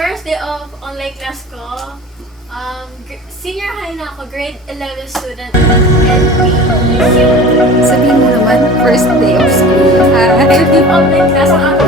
First day of online class ko, senior high na ako, grade 11 student at LP. Sabihin mo naman, first day of school. Hi! Online class ang ako